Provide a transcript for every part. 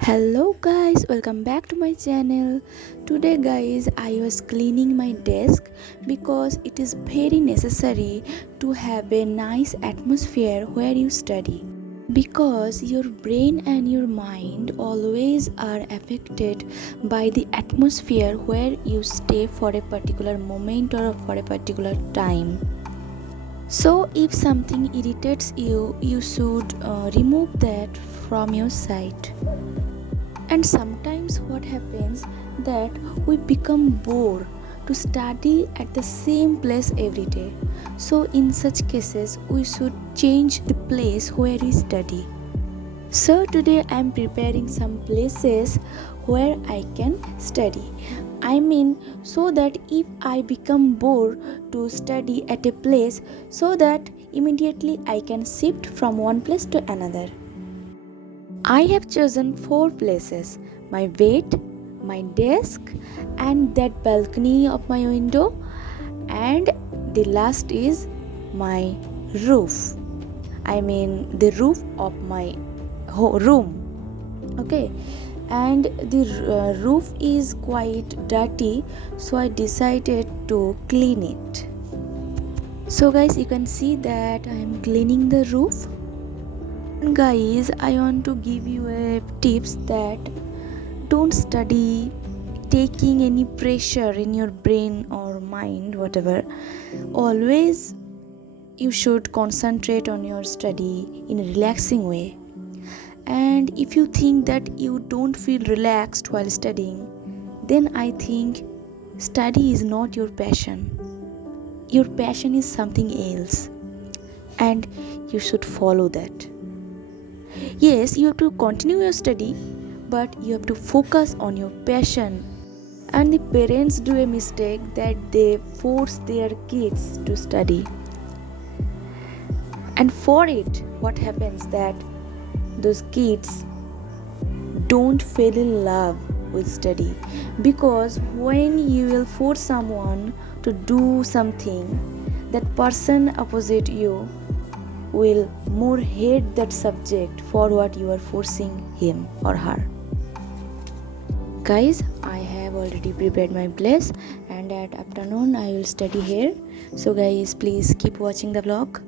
Hello guys, welcome back to my channel. Today guys, I was cleaning my desk because it is very necessary to have a nice atmosphere where you study. Because your brain and your mind always are affected by the atmosphere where you stay for a particular moment or for a particular time. So if something irritates you, you should remove that from your sight. And sometimes what happens that we become bored to study at the same place every day. So in such cases we should change the place where we study. So today I am preparing some places where I can study. I mean, so that if I become bored to study at a place, so that immediately I can shift from one place to another. I have chosen 4 places: my bed, my desk, and that balcony of my window, and the last is my roof. I mean, the roof of my room. Okay, and the roof is quite dirty, so I decided to clean it. So, guys, you can see that I am cleaning the roof. Guys, I want to give you a tips that don't study taking any pressure in your brain or mind, whatever. Always you should concentrate on your study in a relaxing way. And if you think that you don't feel relaxed while studying, then I think study is not your passion. Your passion is something else, and you should follow that. Yes, you have to continue your study, but you have to focus on your passion. And the parents do a mistake that they force their kids to study. And for it, what happens that those kids don't fall in love with study, because when you will force someone to do something, that person opposite you will more hate that subject for what you are forcing him or her. Guys, I have already prepared my place, and at afternoon I will study here. So guys, please keep watching the vlog.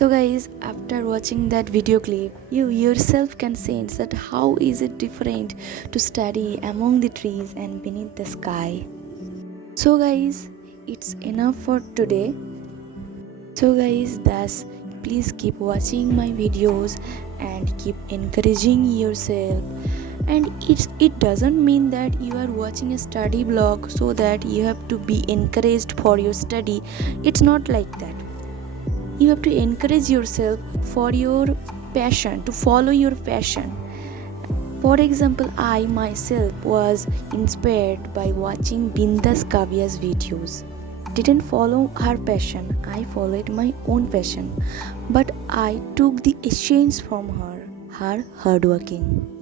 So guys, after watching that video clip, you yourself can sense that how is it different to study among the trees and beneath the sky. So guys, it's enough for today. So guys, thus please keep watching my videos and keep encouraging yourself. And it doesn't mean that you are watching a study vlog so that you have to be encouraged for your study. It's not like that. You have to encourage yourself for your passion, to follow your passion. For example, I myself was inspired by watching Bindas Kavya's videos. Didn't follow her passion, I followed my own passion. But I took the essence from her hardworking.